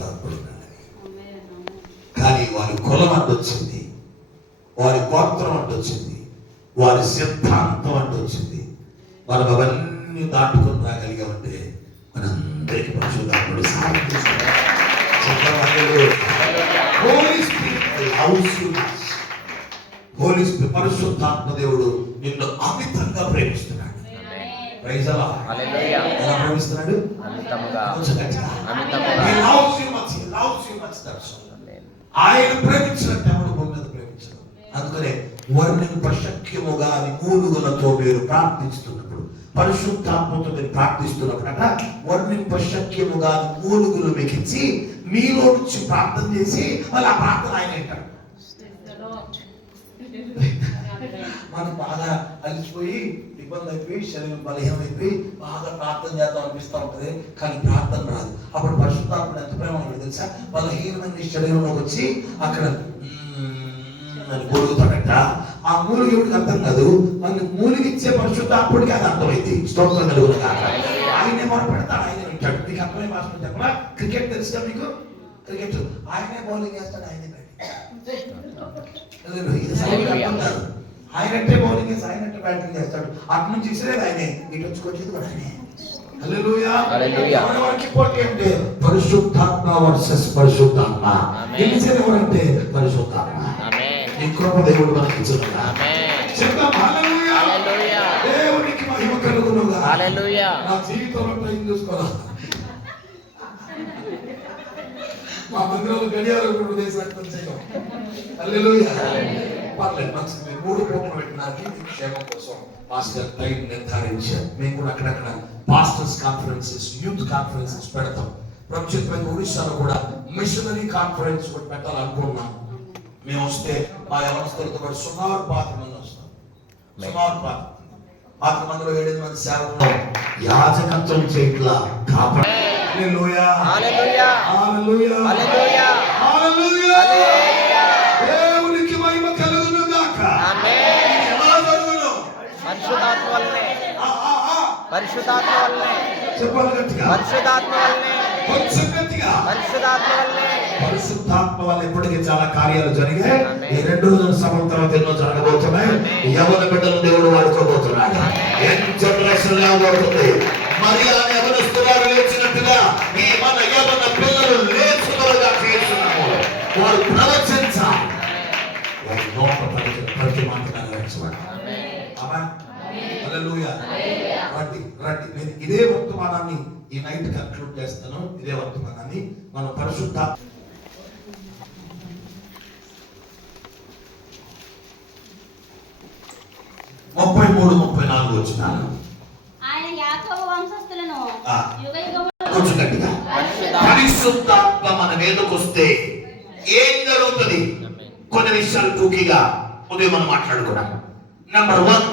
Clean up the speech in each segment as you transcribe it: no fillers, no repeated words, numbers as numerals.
పరిశుద్ధాత్ముడు ఉన్నాడని. కానీ వారి కులం అంటొచ్చింది, వారి గోత్రం అంటొచ్చింది, వారి సిద్ధాంతం అంటొచ్చింది. మనం అవన్నీ దాటుకుని రాగలిగామంటే మనందరికీ పరిశుద్ధాత్ముడు సహాయం చేస్తాడు. పరిశుద్ధాత్మ దేవుడు నిన్ను అమితంగా ప్రేమిస్తున్నాడు. ఎలా ప్రేమిస్తున్నాడు? ఆయన ప్రేమించినట్టు ఎవరు భూమి మీద ప్రేమించడం. అందుకనే వర్ణింపశక్యముగా అని మూలుగులతో మీరు ప్రార్థిస్తున్నప్పుడు, పరిశుద్ధాత్మతో మీరు ప్రార్థిస్తున్నప్పుడట వర్ణింపశక్యముగా మూలుగులు మీకు ఇచ్చి మీలో నుంచి ప్రార్థన చేసి మళ్ళీ ఆ ప్రార్థన ఆయన అంటాడు. మనకు బాగా అలిసిపోయి ఇబ్బంది అయిపోయి శరీరం బలహీనం అయిపోయి బాగా ప్రార్థన చేద్దాం అనిపిస్తూ ఉంటుంది, కానీ ప్రార్థన రాదు. అప్పుడు పరిశుద్ధాత్ముడు ఎంత ప్రేమ ఉంటుంది తెలుసా? బలహీనమైన శరీరంలోకి వచ్చి అక్కడ అని మూలుగుతాడట. ఆ మూలిగిడికి అర్థం కాదు, మనకి మూలిగిచ్చే పరిశుద్ధాత్ముడికి అది అర్థమైంది. స్తోత్రం కలుగును కాక. ఆయనే మొర పెడతాడు, ఆయనే ఉంటాడు. మీకు అర్థమై భాష చెప్పరా? క్రికెట్ తెలుసా మీకు? క్రికెట్ ఆయనే బౌలింగ్ వేస్తాడు, ఆయనే ఆయనంటే బౌలింగ్ వేసి ఆయనంటే బ్యాటింగ్ చేస్తాడు. అటు నుంచి ఇసిరేది ఆయనే, ఇటు వచ్చి కొట్టేది కూడా ఆయనే. పరిశుద్ధాత్మ వర్సెస్ పరిశుద్ధాత్మ. ఎవరంటే పరిశుద్ధాత్మ. ఈ కృప దేవుడు మనకి ఇచ్చునుగా. దేవునికి మహిమ కలుగునుగా. నా జీవితంలో టైం చూసుకోవాలి. మా మందిరంలో గడియారం కూడా చేసినట్టు చేయడం. హల్లెలూయా. పర్లేదు, మంచిది. 3 పూటలు పెట్టడానికి క్షేమం కోసం పాస్టర్ టైం నిర్ధారించారు. మేము కూడా అక్కడక్కడ పాస్టర్స్ కాన్ఫరెన్సెస్, యూత్ కాన్ఫరెన్సెస్ పెడతాం. ప్రపంచమైన ఒడిశాలో కూడా మిషనరీ కాన్ఫరెన్స్ కూడా పెట్టాలనుకున్నాం. మేము వస్తే మా యవనస్తులతో పాటు సుమారు 5 మంది వస్తాం. సుమారు 5 మందిలో 7 మంది సేవకులు యాజకత్వం చేయట్లా కాపాడు. హల్లెలూయా, హల్లెలూయా, హల్లెలూయా, హల్లెలూయా, హల్లెలూయా. దేవునికి మహిమ కలుగును గాక. ఆమేన్. ఎలా జరుగును? పరిశుద్ధాత్మ వల్లనే. పరిశుద్ధాత్మ వల్లనే. చెప్పాలి గట్టిగా. పరిశుద్ధాత్మ వల్లనే. కొంచెం గట్టిగా. పరిశుద్ధాత్మ వల్లనే. పరిశుద్ధాత్మ వల్ల ఇప్పటికే చాలా కార్యాలు జరిగాయి. ఈ 2 రోజుల సమయం తర్వాత ఎన్నో జరగబోతున్నాయి. యవన బిడ్డలు దేవుడు వాడుకోబోతున్నాడు. జనరేషన్ లేవబోతుంది. మరి ఆ యవనస్తులు లేచినట్టుగా ఈ మన యవన పిల్లలు లేచులుగా చేస్తున్నాము. వారు ప్రవచించాలి. వారి నోట ప్రతి మాట నెరవేర్చబడాలి. హల్లెలూయా. రండి. నేను ఇదే వర్తమానాన్ని ఈ నైట్ కన్క్లూడ్ చేస్తాను. ఇదే వర్తమానాన్ని మన పరిశుద్ధ 33-34 వచనాలు. ఆయన యాకోబు వంశస్థులను కొంచెం గట్టిగా. పరిశుద్ధాత్మ మన మీదకు వస్తే ఏం జరుగుతుంది? కొన్ని విషయాలు టూకీగా ఉదయం మనం మాట్లాడుకున్నాం. నెంబర్ 1,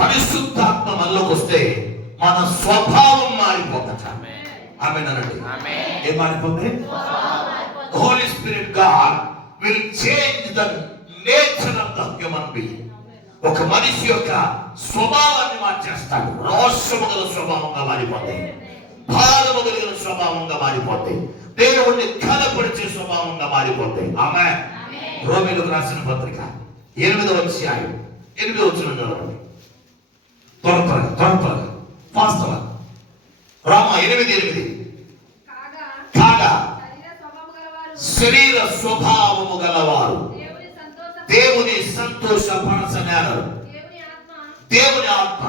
పరిశుద్ధాత్మ మనలోకి వస్తే మన స్వభావం మారిపోతుంది. ఆమేనండి. ఏం మారిపోతుంది? Holy spirit God will change the nature of the human being. ఒక మనిషి యొక్క స్వభావాన్ని మార్చేస్తాడు. రోషము గల స్వభావంగా మారిపోతాయి, బాధము కలిగిన స్వభావంగా మారిపోతాయి, దేవుణ్ణి కలపరిచే స్వభావంగా మారిపోతాయి. ఆమేన్. రోమీయులకు రాసిన పత్రిక 8వ అధ్యాయం 8వ వచనం చదవండి. త్వరగా వాస్తవం. రామ 8:8. కాగా శరీర స్వభావము గలవారు దేవుని సంతోషపరచనేరరు. దేవుని ఆత్మ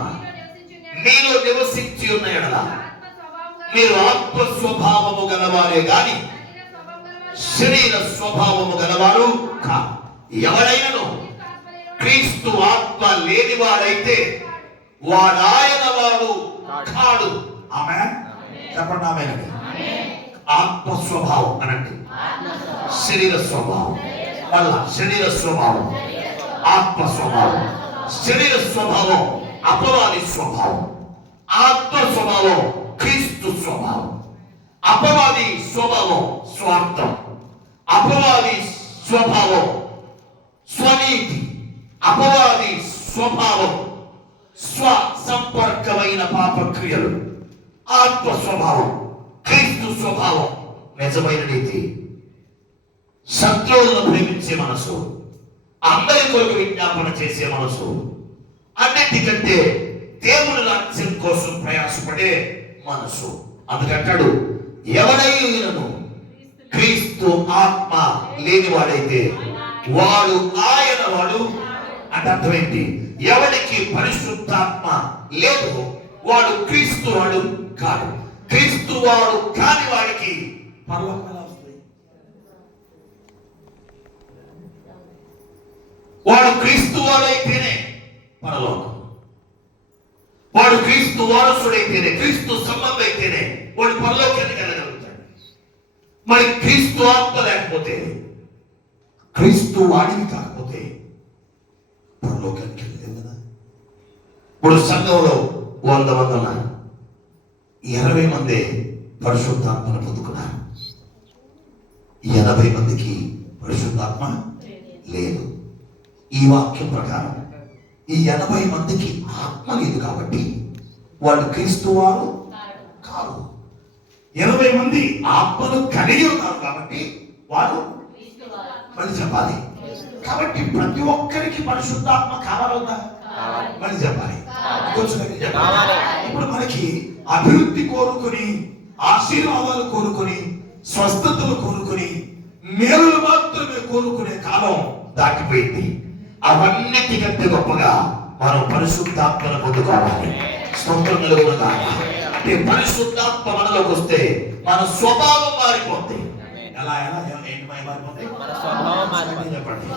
మీలో నివసించి ఉన్న ఎడల మీరు ఆత్మ స్వభావము గలవారే గాని శరీర స్వభావము గలవారు కాదు. ఎవరైనను క్రీస్తు ఆత్మ లేనివాడైతే వాడు ఆయన వాడు కాడు. ఆమేన్. చెప్పండి ఆమేన్. ఆత్మ స్వభావం అనండి, శరీర స్వభావం వల్ల శరీర స్వభావం, ఆత్మ స్వభావం. శరీర స్వభావం అపవాది స్వభావం, ఆత్మ స్వభావం క్రీస్తు స్వభావం. అపవాది స్వభావం స్వార్థం, అపవాది స్వభావం స్వనీతి, అపవాది స్వభావం స్వ సంపర్కమైన పాపక్రియలు. ఆత్మ స్వభావం క్రీస్తు స్వభావం నిజమైన నీతి. శత్రువులను ప్రేమించే మనసు, అందరి కొరకు విజ్ఞాపన చేసే మనసు, అన్నిటికంటే దేవుని రాజ్యం కోసం ప్రయాసపడే మనసు. అందుకంటాడు, ఎవరైనను క్రీస్తు ఆత్మ లేనివాడైతే వాడు ఆయన వాడు అంటే అర్థమైంది. ఎవరికి పరిశుద్ధాత్మ లేదు వాడు క్రీస్తు వాడు కాదు. క్రీస్తు వాడు కాని వాడికి పరలోకం ఎలా వస్తుంది? వాడు క్రీస్తు వాడైతేనే పరలోకం. వాడు క్రీస్తు వారసుడైతేనే, క్రీస్తు సంబంధం అయితేనే వాడు పరలోకానికి వెళ్ళగలుగుతాడు. మరి క్రీస్తు ఆత్మ లేకపోతే, క్రీస్తు వాడిని కాకపోతే పరలోకానికి వెళ్ళలేదు కదా. ఇప్పుడు సంఘంలో 100 మంది ఉన్నారు, 20 మంది పరిశుద్ధాత్మను పొందుకున్నారు, 80 మందికి పరిశుద్ధాత్మ లేదు. ఈ వాక్యం ప్రకారం ఈ 80 మందికి ఆత్మ లేదు కాబట్టి వాళ్ళు క్రీస్తు వారు కాదు. 20 మంది ఆత్మను కలిగి ఉన్నారు కాబట్టి వారు మళ్ళీ చెప్పాలి. కాబట్టి ప్రతి ఒక్కరికి పరిశుద్ధాత్మ కావాలవుతా మళ్ళీ చెప్పాలి. ఇప్పుడు మనకి అభివృద్ధి కోరుకొని, ఆశీర్వాదాలు కోరుకొని, స్వస్థతలు కోరుకొని, మేలులు మాత్రమే కోరుకునే కాలం దాటిపోయింది. అవన్నిటికంటే గొప్పగా మనం పరిశుద్ధాత్మను పొందుకోవాలి. స్తోత్రం కలుగునుగా. అంటే పరిశుద్ధాత్మ మనలోకి వస్తే మన స్వభావం మారిపోతుంది. ఎలా ఎలా ఏంటి మారిపోతుంది? చెప్పండి.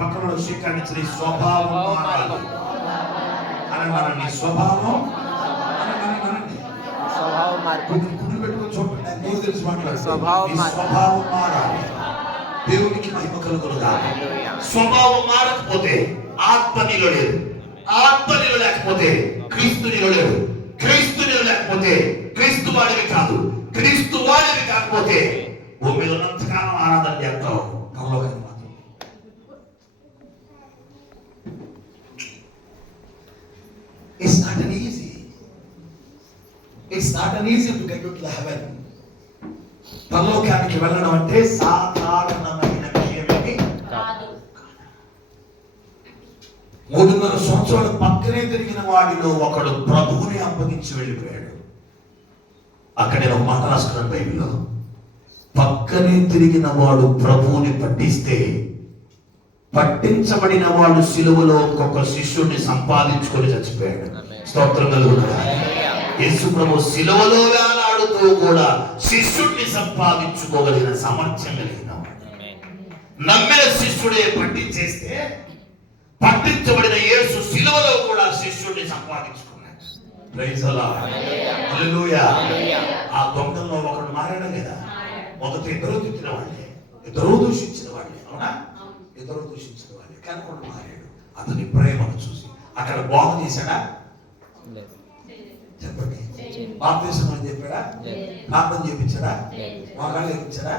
పక్కన స్వీకరించిన స్వభావం మారాలి. అనండి స్వభావం పెట్టుకొని చూడండి. తెలిసి మాట్లాడాలి. స్వభావం మారాలి. దేవునికి మహిమ కలుగునుగా. స్వభావం మారకపోతే ఆత్మ నీలో లేదు. ఆత్మ నీలో లేకపోతే క్రీస్తు నీలో లేడు. క్రీస్తు నీలో లేకపోతే క్రీస్తు వాడివి కాదు. క్రీస్తు వాడివి కాకపోతే భూమి మీద ఉన్నంతకాలం ఆరాధన చేస్తావు, పరలోకానికి మాత్రం. It's not an easy. It's not an easy to get to heaven. పరలోకానికి వెళ్ళడం అంటే సాధారణమైన విషయమేమి కాదు. 3.5 సంవత్సరాలు పక్కనే తిరిగిన వాడిలో ఒకడు ప్రభువుని అప్పగించి వెళ్ళిపోయాడు. అక్కడ నేను ఒక మాట రాసుకున్నాను బైబిల్లో. పక్కనే తిరిగిన వాడు ప్రభువుని పట్టిస్తే, పట్టించబడిన వాడు సిలువలో ఒక్కొక్క శిష్యుడిని సంపాదించుకొని చచ్చిపోయాడు. స్తోత్రం కలుగునుగా. యేసు ప్రభు సిలువలో వేలాడుతూ కూడా శిష్యుడిని సంపాదించుకోగలిగిన సామర్థ్యం కలిగిన వాడు. నమ్మిన శిష్యుడే పట్టించేస్తే, పట్టించబడిన యేసు సిలువలో కూడా శిష్యుడిని సంపాదించుకున్నాడు. Praise the lord. హల్లెలూయా. ఆ దొంగల్లో ఒకడు మారాడు కదా. మొదట ఇద్దరు తిట్టిన వాళ్ళే, ఇద్దరు దూషించిన వాళ్ళే. అవునా? ఇద్దరు దూషించిన వాళ్ళే. కానీ ఒకడు మారాడు. అతని ప్రేమను చూసి అక్కడ బోధ చేశాడా? చెప్పండి. బాప్తిసం అని చెప్పాడా? ప్రార్థన చేయించాడా? మోకాళ్ళు చేయించాడా?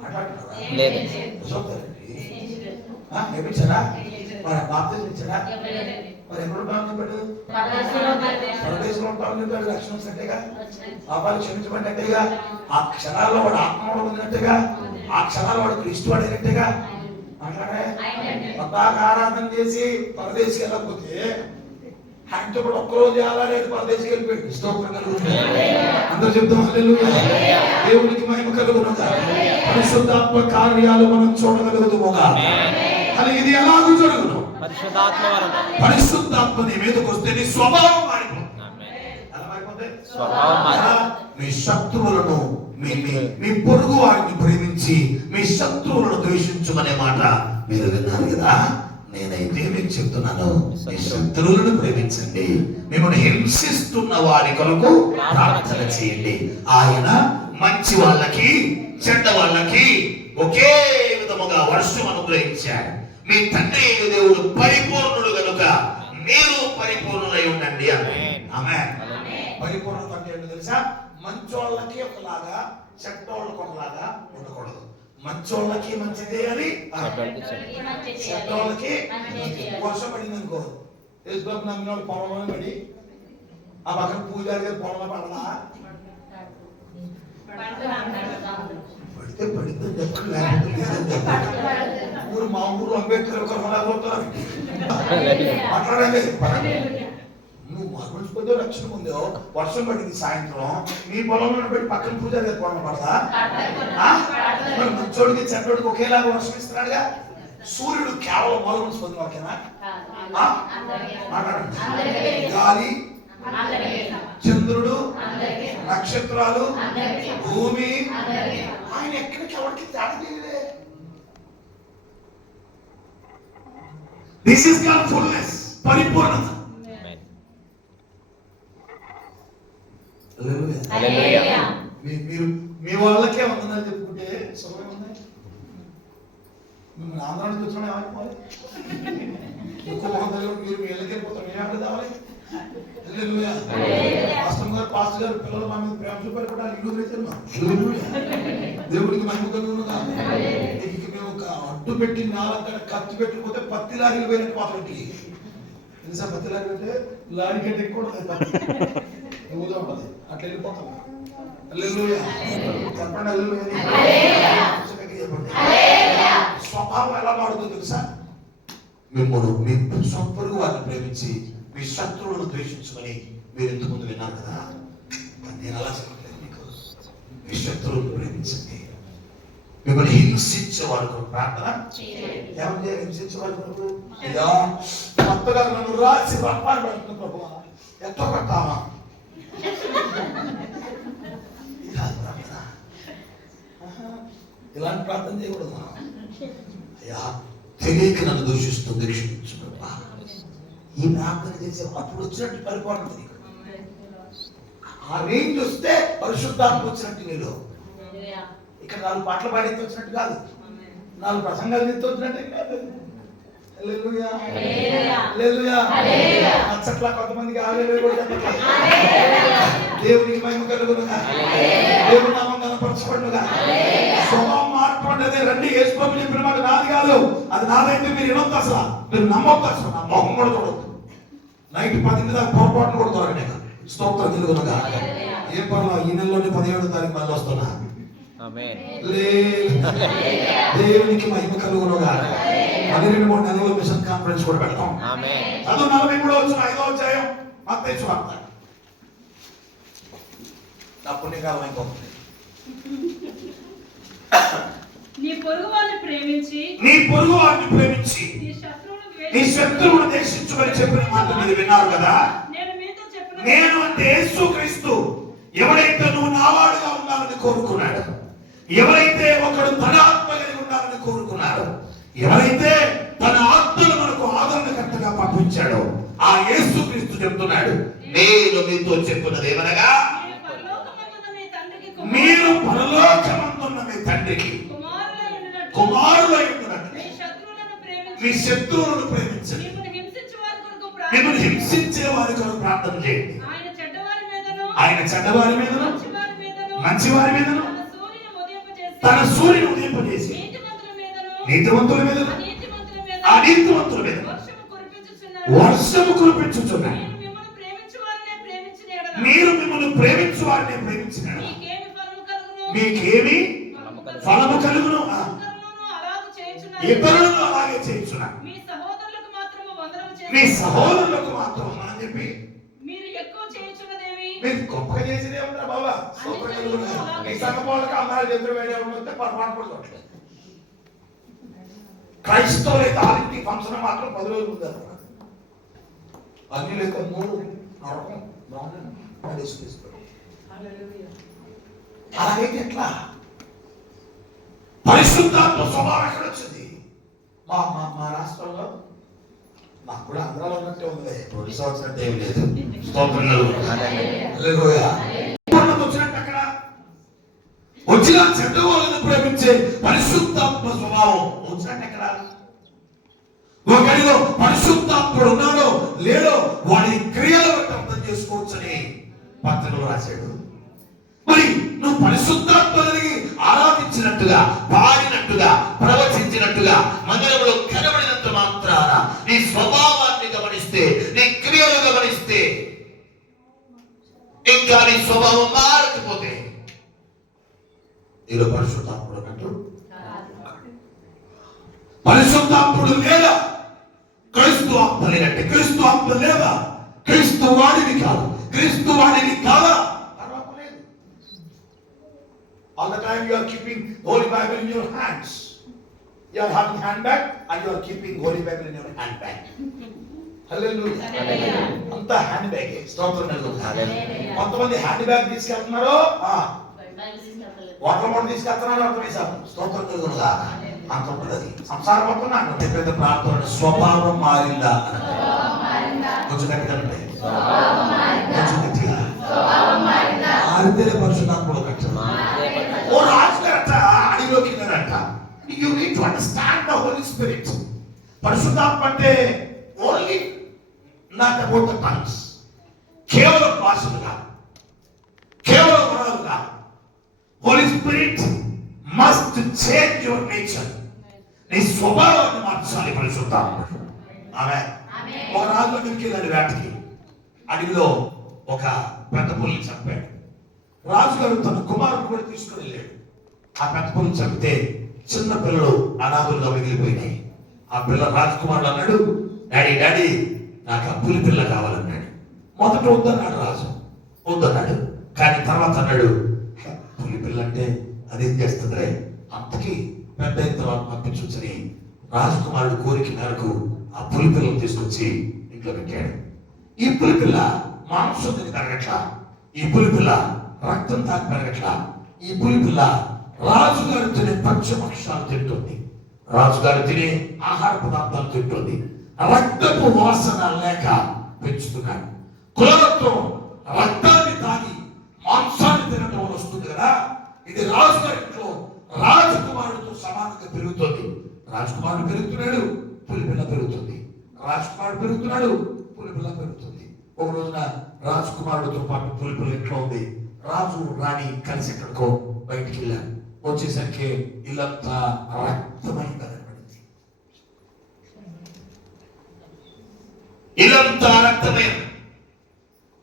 మాట్లాడుతున్నారా? నేర్పించాడా? మరి బాప్తిసం ఇచ్చాడా? మరి ఎప్పుడు ఉంటామని చెప్పాడు? పరదేశంలో ఉంటామని చెప్పాడు. రక్షణ వచ్చినట్టేగా, పాపాలు క్షమించబడినట్టేగా, ఆ క్షణాల్లో వాడు ఆత్మలో ఉన్నట్టుగా, ఆ క్షణాల్లో వాడు క్రీస్తు వాడైనట్టుగా మాట్లాడే. పద్దాక ఆరాధన చేసి పరదేశికి వెళ్ళకపోతే ఆయనతో కూడా ఒక్కరోజు ఆరాలేదు, పరదేశికి వెళ్ళిపోయింది. స్తోత్రం కలుగుతుంది. అందరూ చెప్తాం హల్లెలూయా. దేవునికి మహిమ కలుగునుగా. పరిశుద్ధాత్మ కార్యాలు మనం చూడగలుగుతాముగా. కానీ ఇది ఎలాగూ జరుగును? పరిశుద్ధాత్మ నీ మీదకి వస్తే నీ స్వభావం మారిపోతుంది. ఎలా మారిపోతుంది? మీ శత్రువులను, మీ పొరుగు వారిని ప్రేమించి మీ శత్రువులను ద్వేషించమనే మాట మీరు విన్నారు కదా. నేనైతే మీకు చెప్తున్నాను, మీ శత్రువులను ప్రేమించండి, మిమ్మల్ని హింసిస్తున్న వారి కొరకు ప్రార్థన చేయండి. ఆయన మంచి వాళ్ళకి చెడ్డ వాళ్ళకి ఒకే విధముగా వర్షం అనుగ్రహించాడు. మీ తండ్రి దేవుడు పరిపూర్ణుడు కనుక మీరు పరిపూర్ణులై ఉండండి అని. ఆమేన్. పరిపూర్ణత అంటే ఏంటో తెలుసా? మంచోళ్ళకి ఒకలాగా, చెడ్డోళ్ళకి ఒకలాగా ఉండకూడదు. మంచోళ్ళకి మంచి చేయాలి, చెడ్డోళ్ళకి. వర్షం పడింది అనుకో, యేసుబాబు నమ్మిన వాళ్ళు పొలంలో పడి, ఆ పక్కన పూజారి గారి పొలంలో పడదా? పడితే పడిద్దని చెప్పండి, లేకపోతే లేదని చెప్పండి. మా ఊరు అంబేద్కర్ ఒకరు మాట్లాడండి. నువ్వు మరణించిపోతే రక్షణ పొందావు, వర్షం పడింది సాయంత్రం, నీ పొలంలో పెట్టి పక్కన పూజ చేసుకోవడం పడదా? మరి మంచోడికి చెడ్డోడికి ఒకేలాగా వర్షం ఇస్తున్నాడుగా. సూర్యుడు కేవలం మరణించి పొందిన ఓకేనా? మాట్లాడండి. గాలి, చంద్రుడు, నక్షత్రాలు, భూమి, ఆయన ఎక్కడికి ఎవరికి తేడా తెలియదే. దిస్ ఇస్ గాడ్ ఫుల్నెస్, పరిపూర్ణత. మీరు మీ వాళ్ళకే వందనాలు చెప్పుకుంటే సమయం ఉన్నాయి. మిమ్మల్ని ఆంధ్ర నుంచి వచ్చిన ఏమైపోవాలి, ఎక్కువ వందలు మీరు మీ ఇళ్ళకి వెళ్ళిపోతారు, ఏమంటే కావాలి. పాస్టర్ గారు పిల్లలు మా మీద ప్రేమ చూపారు, ఇల్లు దేవుడికి మహిమ కలుగునుగా. మేము ఒక అడ్డు పెట్టి నాలుగు ఖర్చు పెట్టిపోతే పత్తి లారీలు పోయినట్టు మాత్రం తెలుసా. పత్తి లారీ అంటే లారీ కంటే ఎక్కువ ఊదా ఉంటుంది, అట్లా వెళ్ళిపోతాం. స్వభావం ఎలా మారుతుందో తెలుసా? మిమ్మల్ని మీ సొంపరుగు వారిని ప్రేమించి మీ శత్రువులను ద్వేషించమని మీరు ఇంతకుముందు విన్నారు కదా. నేను అలా చెప్పట్లేదు మీకు. మీ శత్రువులను ప్రేమించండి. మిమ్మల్ని హింసించే వాడు ప్రార్థన ఏమని హింసించేవాడు కొరకు అయ్యా కొత్తగా నన్ను రాసి రప్పాన్ని పెడుతున్న ప్రభు ఎంతో కట్టామా ఇలాంటి ప్రార్థన చేయకూడదు. అయ్యా తెలియక నన్ను దూషిస్తుంది క్షమించు ప్రభా. ఈ ప్రార్థన చేసే అప్పుడు వచ్చినట్టు పరిపాలన ఆ రేంజ్ వస్తే పరిశుద్ధాత్మ వచ్చినట్టు నీలో. ఇక్కడ 4 పాటలు పాడి వచ్చినట్టు కాదు, 4 ప్రసంగాలు వచ్చినట్టే కాదు. నచ్చట్లా కొంతమందికి దేవునికి మహిమ కలుగునుగా, దేవుని నామం కనపరచబడునుగా. స్వభావం మార్పండి. రండి యేసుప్రభు చెప్పిన మాట నాది కాదు, అది నాదైతే మీరు వినొద్దు, అసలు మీరు నమ్మొద్దు, అసలు నా మొహం కూడా చూడొద్దు. నైట్ 10 దాకా పొరపాటును కూడా దొరకనే. స్తోత్రం కలుగునుగా. ఏ పనులు ఈ నెలలోని 17వ తారీఖు మళ్ళీ వస్తున్నా. దేవునికి మహిమ కలుగునుగా. 2-3 నెలల్లో మిషన్ కాన్ఫరెన్స్ కూడా పెడతాం. చదువు 43వ అధ్యాయం మత్తయి సువార్త. నా పుణ్యకాలం అయిపోతుంది. నీ పొరుగువారిని ప్రేమించి నీ శత్రువును ద్వేషించమని చెప్పిన మాట మీరు విన్నారు కదా. నేను అంటే యేసుక్రీస్తు ఎవరైతే నువ్వు నావాడుగా ఉండాలని కోరుకున్నాడు, ఎవరైతే ఒకడు తన ఆత్మ కలిగి ఉండాలని కోరుకున్నాడు, ఎవరైతే తన ఆత్మను మనకు ఆదరణకర్తగా పంపించాడో ఆ యేసుక్రీస్తు చెప్తున్నాడు, నేను మీతో చెప్తున్నది ఏమనగా మీరు పరలోకమందున్న మీ తండ్రికి కుమారులై ఉండునట్లు మీ శత్రువులను ప్రేమించండి. మిమ్మల్ని హింసించే వారి కొరకు ప్రార్థన చేయండి. ఆయన చెడ్డవారి మీదను మంచి వారి మీదను తన సూర్యుని ఉదయింపజేసి నీతివంతుల మీదను అనీతివంతుల మీద వర్షము కురిపించుచున్నాడు. మీరు మిమ్మల్ని ప్రేమించు వారిని ప్రేమించిన మీకేమి ఫలము కలుగును, ఇతరులను అలాగే చేయించున్నారు. మీ సహోదరులకు మాత్రం అని చెప్పి మీరు గొప్పగా చేసేది ఏమన్నా బాబా ఈ సంఘపోళ్ళకి అమ్మాయిలు చెప్తే వేరే వస్తే పొరపాటు కూడా చూడలేదు. క్రైస్తవులు అయితే ఆరింటి ఫంక్షన్ మాత్రం 10 రోజులు ఉంది. అన్ని లేక 3 నరకం అలాగైతే ఎట్లా? పరిశుద్ధాత్మ స్వభావం ఎక్కడ వచ్చింది? మా రాష్ట్రంలో మాకు కూడా ఆంధ్రాలో ఉన్నట్టే ఉంది, 2 సంవత్సరాలు ఏమి లేదు. వచ్చినట్టు అక్కడ వచ్చిన చెడ్డ వాళ్ళని ప్రేమించే పరిశుద్ధాత్మ స్వభావం వచ్చినట్టు ఎక్కడ? ఒకరిలో పరిశుద్ధాత్ముడు ఉన్నాడో లేడో వాడి క్రియలు బట్టి అర్థం చేసుకోవచ్చని పత్రికలో రాశాడు. మరి నువ్వు పరిశుద్ధాత్మ కలిగి ఆరాధించినట్టుగా, పాడినట్టుగా, ప్రవచించినట్టుగా, మందిరంలో కనబడినంత మాత్రాన నీ స్వభావాన్ని గమనిస్తే, నీ క్రియలు గమనిస్తే, ఇంకా నీ స్వభావం మారకపోతే ఈలో పరిశుద్ధాత్ముడు అన్నట్టు పరిశుద్ధాత్ముడు లేదా క్రీస్తు ఆత్మ లేనట్టే. క్రీస్తు ఆత్మ లేదా క్రీస్తు వాడిని కాదు. క్రీస్తు వాడిని కాదా పర్వాలేదు. All the time you are keeping Holy Bible in your hands. You are having handbag and you are keeping Holy Bible in your handbag. Hallelujah. అంతా హ్యాండ్ బ్యాగ్. స్తోత్రం కలుగుతుంది. కొంతమంది హ్యాండ్ బ్యాగ్ తీసుకెళ్తున్నారు, వాటర్ బాటిల్ తీసుకెళ్తున్నారు, అర్థమేశారు. స్తోత్రం కలుగుతుందా? అంత ఉంటుంది. సంసారం మొత్తం నాకు పెద్ద ప్రార్థన స్వభావం మారిందా కొంచెం గట్టిగా ఉంటాయి. కొంచెం గట్టిగా మారితేనే పరిశుద్ధాత్ముడు కట్టా. ఓ రాజుగారట అడిలోకి వెళ్ళారట. You need to understand the Holy Spirit. పరిశుద్ధాత్మ అంటే only not about the tongues. కేవలం భాషలుగా, కేవలం గుణాలుగా. Holy Spirit must change your nature. నీ స్వభావాన్ని మార్చాలి పరిశుద్ధాత్ముడు. ఆమేన్. ఒక రాజు దగ్గరికి వెళ్ళాడు వేటకి. అడవిలో ఒక పెద్ద పులిని చంపాడు. రాజుగారు తన కుమారుడు కూడా తీసుకుని వెళ్ళాడు. ఆ పెద్ద పులిని చంపితే చిన్న పిల్లలు అనాథులుగా మిగిలిపోయినాయి. ఆ పిల్ల రాజకుమారుడు అన్నాడు, డాడీ డాడీ నాకు ఆ పులి పిల్ల కావాలన్నాడు. మొదట వద్దన్నాడు రాజు, వద్దన్నాడు. కానీ తర్వాత అన్నాడు, పులి పిల్ల అంటే అదేం చేస్తుందిరే, అంతకీ పెద్ద అయిన తర్వాత పంపించొచ్చని రాజకుమారుడు కోరిక మేరకు ఆ పులి పిల్లను తీసుకొచ్చి ఇంట్లో పెట్టాడు. ఈ పులి పిల్ల మాంసం తిని పెరగట్లా, ఈ పులి పిల్ల రక్తం తాకి పెరగట్లా. ఈ పులి పిల్ల రాజుగారు తినే పక్షభక్షాలు తింటుంది, రాజుగారు తినే ఆహార పదార్థాలు తింటుంది. రక్తపు వాసన లేక పెంచుతున్నాడు. కులరత్వం రక్తాన్ని తాగి మాంసాన్ని తినడం వస్తుంది కదా. ఇది రాజుగారింట్లో రాజకుమారుడితో సమానంగా పెరుగుతుంది. రాజకుమారుడు పెరుగుతున్నాడు, పులిపిల్ల పెరుగుతుంది. రాజకుమారుడు పెరుగుతున్నాడు, పులిపిల్ల పెరుగుతుంది. ఒక రోజున రాజకుమారుడితో పాటు పులిపిల్ల ఇంట్లో ఉంది. రాజు రాణి కలిసి ఎక్కడికో బయటికి వెళ్ళారు. వచ్చేసరికి ఇల్లంతా రక్తమయంగా కనబడింది. ఇల్లంతా రక్తమయం,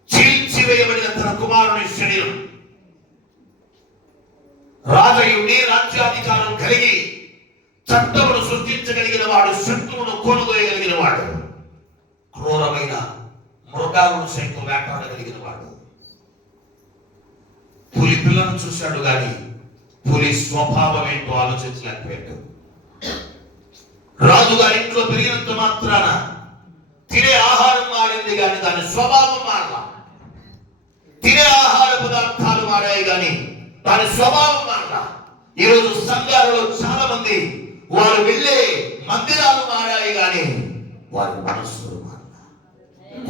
చీల్చివేయబడిన తన కుమారుని శరీరం. రాజయుడి రాజ్యాధికారం కలిగి చట్టమును సృష్టించగలిగిన వాడు, శత్రువును కొనుగోయగలిగిన వాడు, క్రూరమైన మృగాలను సైతం వేటాడగలిగిన వాడు. పులి పిల్లను చూశాడు గాని పులి స్వభావం ఏంటో ఆలోచించలేకపోయాడు. రాజుగారి ఇంట్లో పెరిగినంత మాత్రాన తినే ఆహారం మారింది కానీ దాని స్వభావం మారలా. తినే ఆహార పదార్థాలు మారాయి కానీ దాని స్వభావం మారలా. ఈరోజు సంఘాలలో చాలా మంది వారు వెళ్ళే మందిరాలు మారాయి కానీ వారి మనస్సులు మారలా.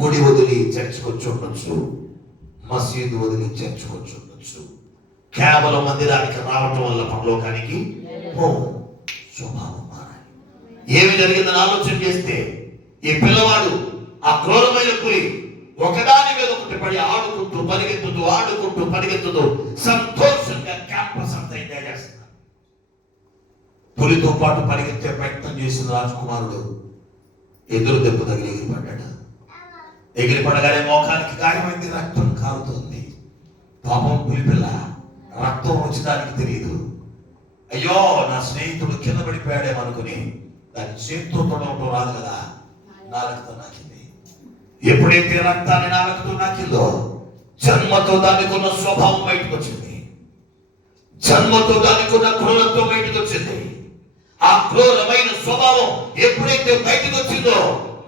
గుడి వదిలి చర్చకొచ్చి ఉండొచ్చు, మసీదు వదిలి చర్చకొచ్చి ఉండొచ్చు. కేవలం మందిరానికి రావటం వల్ల పరలోకానికి స్వభావం మారాలి. ఏమి జరిగిందని ఆలోచన చేస్తే ఈ పిల్లవాడు ఆ క్రూరమైన పులి ఒకదాని మీద ఒకటి పడి ఆడుకుంటూ పరిగెత్తుతూ ఆడుకుంటూ పరిగెత్తుతూ సంతోషంగా క్యాంపస్ అంతా ఎంజాయ్ చేస్తున్నాడు. పులితో పాటు పరిగెత్తే ప్రయత్నం చేసిన రాజకుమారుడు ఎదురు దెబ్బ తగిలి ఎగిరిపడ్డాడు. ఎగిరిపడగానే మోకానికి గాయమైంది, రక్తం కారుతుంది. పాపం పులిపిల్ల రక్తం వచ్చేదానికి తెలియదు. అయ్యో నా స్నేహితుడు కింద పడిపోయాడేమనుకుని దాని చేతితో తొడవటం రాదు కదా, నాలుగుతో నాకింది. ఎప్పుడైతే రక్తాన్ని నాలుగుతో నాకిందో జన్మతో దానికి ఉన్న స్వభావం బయటకు వచ్చింది. జన్మతో దానికి ఉన్న క్రూరత్వం బయటకు వచ్చింది. ఆ క్రూరమైన స్వభావం ఎప్పుడైతే బయటకు వచ్చిందో,